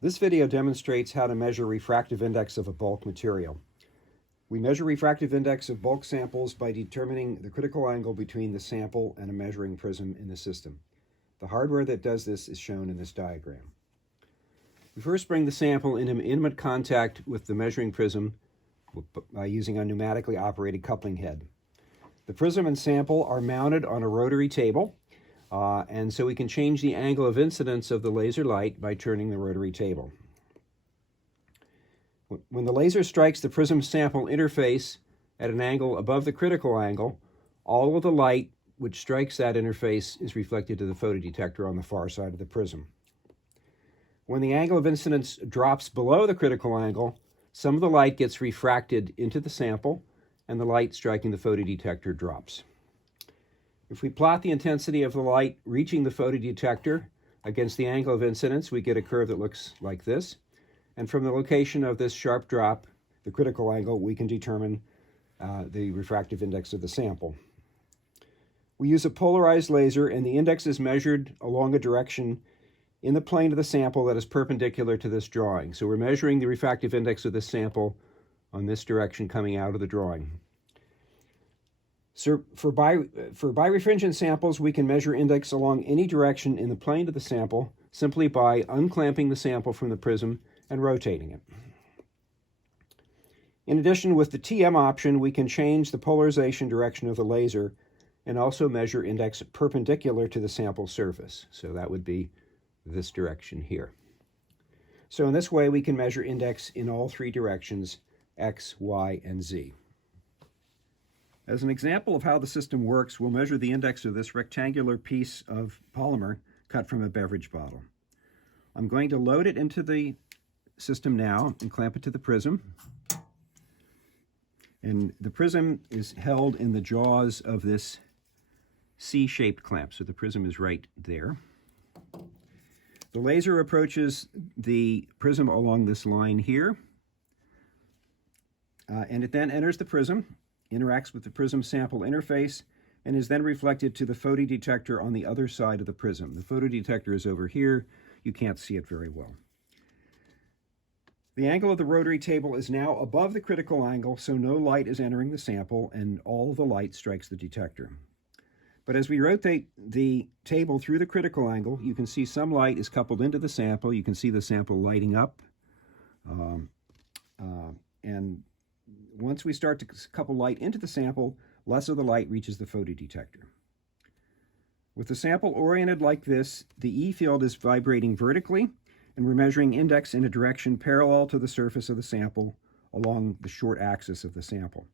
This video demonstrates how to measure refractive index of a bulk material. We measure refractive index of bulk samples by determining the critical angle between the sample and a measuring prism in the system. The hardware that does this is shown in this diagram. We first bring the sample into intimate contact with the measuring prism by using a pneumatically operated coupling head. The prism and sample are mounted on a rotary table, and so we can change the angle of incidence of the laser light by turning the rotary table. When the laser strikes the prism sample interface at an angle above the critical angle, all of the light which strikes that interface is reflected to the photodetector on the far side of the prism. When the angle of incidence drops below the critical angle, some of the light gets refracted into the sample, and the light striking the photodetector drops. If we plot the intensity of the light reaching the photodetector against the angle of incidence, we get a curve that looks like this. And from the location of this sharp drop, the critical angle, we can determine the refractive index of the sample. We use a polarized laser, and the index is measured along a direction in the plane of the sample that is perpendicular to this drawing. So we're measuring the refractive index of the sample on this direction coming out of the drawing. So for birefringent samples, we can measure index along any direction in the plane of the sample simply by unclamping the sample from the prism and rotating it. In addition, with the TM option, we can change the polarization direction of the laser and also measure index perpendicular to the sample surface. So that would be this direction here. So in this way, we can measure index in all three directions, X, Y, and Z. As an example of how the system works, we'll measure the index of this rectangular piece of polymer cut from a beverage bottle. I'm going to load it into the system now and clamp it to the prism. And the prism is held in the jaws of this C-shaped clamp, so the prism is right there. The laser approaches the prism along this line here, and it then enters the prism, interacts with the prism sample interface, and is then reflected to the photodetector on the other side of the prism. The photodetector is over here. You can't see it very well. The angle of the rotary table is now above the critical angle, so no light is entering the sample, and all the light strikes the detector. But as we rotate the table through the critical angle, you can see some light is coupled into the sample. You can see the sample lighting up. And once we start to couple light into the sample, less of the light reaches the photodetector. With the sample oriented like this, the E field is vibrating vertically, and we're measuring index in a direction parallel to the surface of the sample along the short axis of the sample.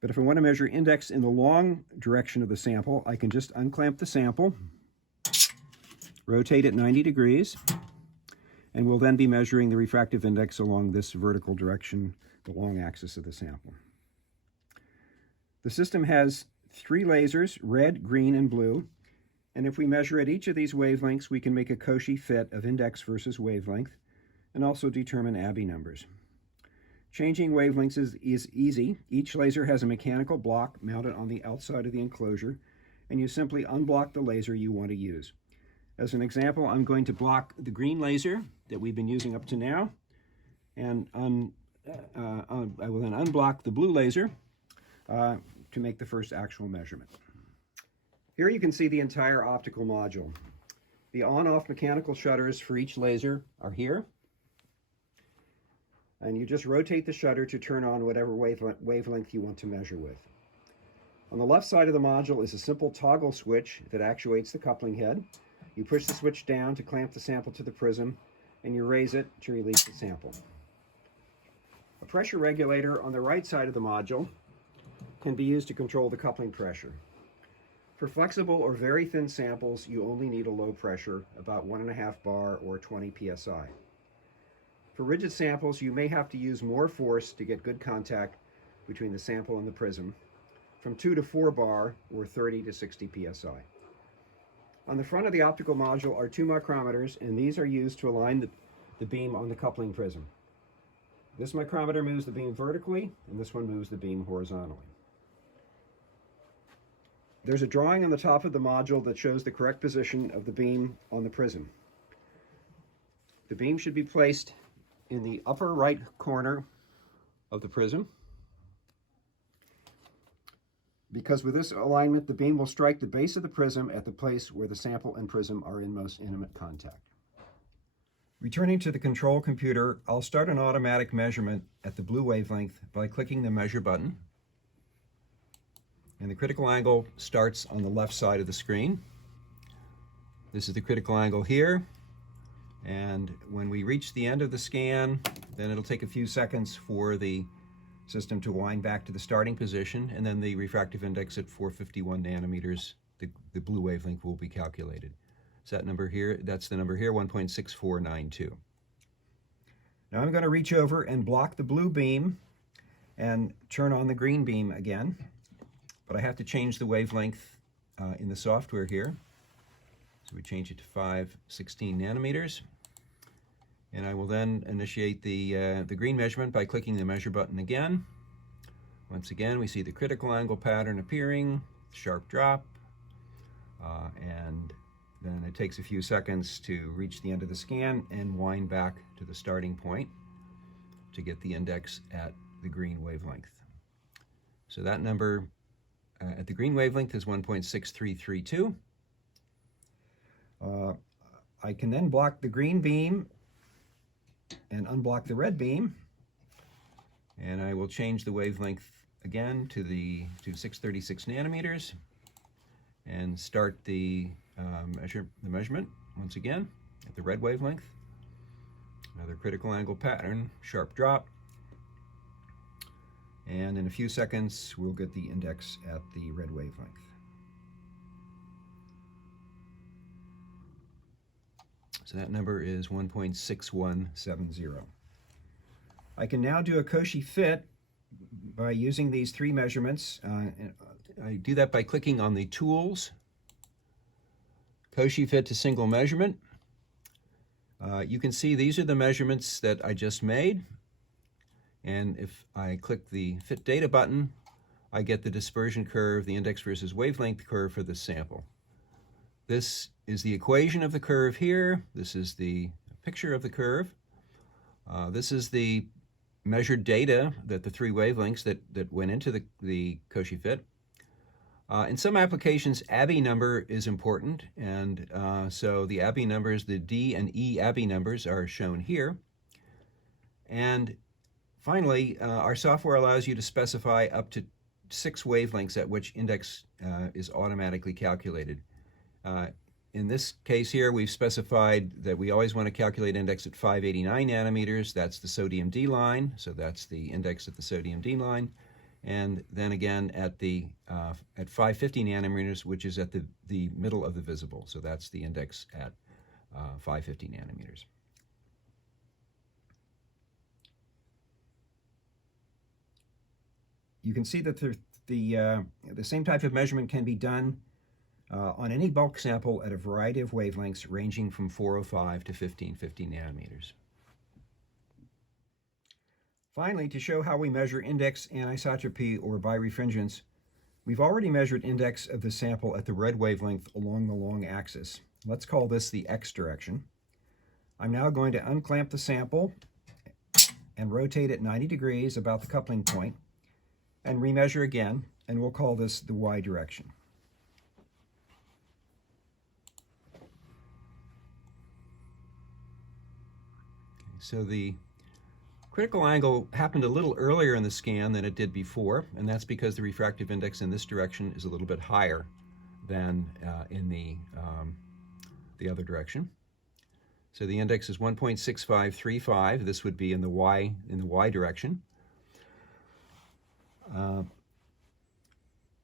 But if I want to measure index in the long direction of the sample, I can just unclamp the sample, rotate it 90 degrees, and we'll then be measuring the refractive index along this vertical direction, the long axis of the sample. The system has three lasers, red, green, and blue, and if we measure at each of these wavelengths, we can make a Cauchy fit of index versus wavelength, and also determine Abbe numbers. Changing wavelengths is easy. Each laser has a mechanical block mounted on the outside of the enclosure, and you simply unblock the laser you want to use. As an example, I'm going to block the green laser that we've been using up to now, and I will then unblock the blue laser to make the first actual measurement. Here you can see the entire optical module. The on-off mechanical shutters for each laser are here, and you just rotate the shutter to turn on whatever wavelength you want to measure with. On the left side of the module is a simple toggle switch that actuates the coupling head. You push the switch down to clamp the sample to the prism, and you raise it to release the sample. A pressure regulator on the right side of the module can be used to control the coupling pressure. For flexible or very thin samples, you only need a low pressure, about 1.5 bar or 20 psi. For rigid samples, you may have to use more force to get good contact between the sample and the prism, from 2 to 4 bar or 30 to 60 psi. On the front of the optical module are 2 micrometers, and these are used to align the beam on the coupling prism. This micrometer moves the beam vertically, and this one moves the beam horizontally. There's a drawing on the top of the module that shows the correct position of the beam on the prism. The beam should be placed in the upper right corner of the prism, because with this alignment, the beam will strike the base of the prism at the place where the sample and prism are in most intimate contact. Returning to the control computer, I'll start an automatic measurement at the blue wavelength by clicking the measure button. And the critical angle starts on the left side of the screen. This is the critical angle here. And when we reach the end of the scan, then it'll take a few seconds for the system to wind back to the starting position, and then the refractive index at 451 nanometers, the blue wavelength will be calculated. So that number here, that's the number here, 1.6492. Now I'm going to reach over and block the blue beam and turn on the green beam again, but I have to change the wavelength in the software here. So we change it to 516 nanometers. And I will then initiate the green measurement by clicking the measure button again. Once again, we see the critical angle pattern appearing, sharp drop, and then it takes a few seconds to reach the end of the scan and wind back to the starting point to get the index at the green wavelength. So that number at the green wavelength is 1.6332. I can then block the green beam and unblock the red beam, and I will change the wavelength again to 636 nanometers and start the measurement once again at the red wavelength. Another critical angle pattern, sharp drop, and in a few seconds we'll get the index at the red wavelength. So that number is 1.6170. I can now do a Cauchy fit by using these three measurements. I do that by clicking on the Tools, Cauchy fit to single measurement. You can see these are the measurements that I just made. And if I click the Fit Data button, I get the dispersion curve, the index versus wavelength curve for this sample. This is the equation of the curve here. This is the picture of the curve. This is the measured data, that the three wavelengths that went into the Cauchy fit. In some applications, Abbe number is important, and so the Abbe numbers, the D and E Abbe numbers, are shown here. And finally, our software allows you to specify up to 6 wavelengths at which index is automatically calculated. In this case here, we've specified that we always want to calculate index at 589 nanometers. That's the sodium D line, so that's the index at the sodium D line. And then again at 550 nanometers, which is at the middle of the visible. So that's the index at 550 nanometers. You can see that the same type of measurement can be done on any bulk sample at a variety of wavelengths ranging from 405 to 1550 nanometers. Finally, to show how we measure index anisotropy or birefringence, we've already measured index of the sample at the red wavelength along the long axis. Let's call this the X direction. I'm now going to unclamp the sample and rotate it 90 degrees about the coupling point and remeasure again, and we'll call this the Y direction. So the critical angle happened a little earlier in the scan than it did before, and that's because the refractive index in this direction is a little bit higher than in the other direction. So the index is 1.6535. This would be in the Y direction. And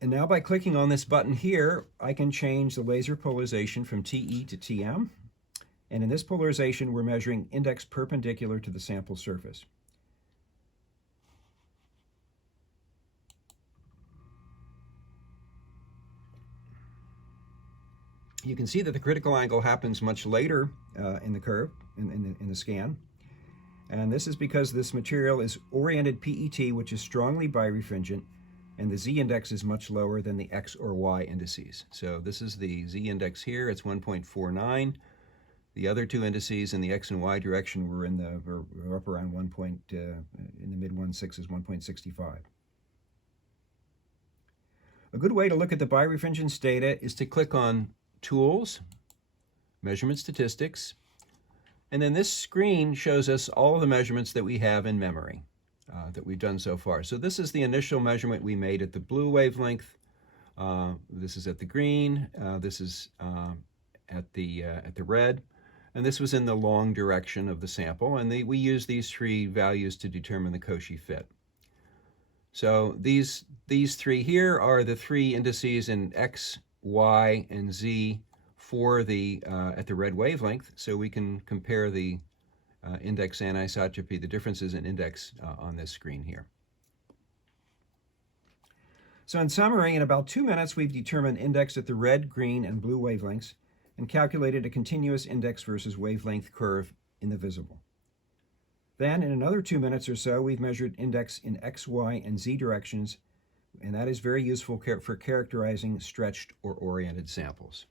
now by clicking on this button here, I can change the laser polarization from TE to TM. And in this polarization, we're measuring index perpendicular to the sample surface. You can see that the critical angle happens much later in the curve, in the scan. And this is because this material is oriented PET, which is strongly birefringent, and the Z index is much lower than the X or Y indices. So this is the Z index here, it's 1.49. The other two indices in the X and Y direction were were up around in the mid 1.6s, 1.65. A good way to look at the birefringence data is to click on Tools, Measurement Statistics, and then this screen shows us all of the measurements that we have in memory that we've done so far. So this is the initial measurement we made at the blue wavelength. This is at the green. This is at the red. And this was in the long direction of the sample. And we use these three values to determine the Cauchy fit. So these three here are the three indices in X, Y, and Z for the at the red wavelength. So we can compare the index anisotropy, the differences in index on this screen here. So in summary, in about 2 minutes, we've determined index at the red, green, and blue wavelengths and calculated a continuous index versus wavelength curve in the visible. Then, in another 2 minutes or so, we've measured index in X, Y, and Z directions, and that is very useful for characterizing stretched or oriented samples.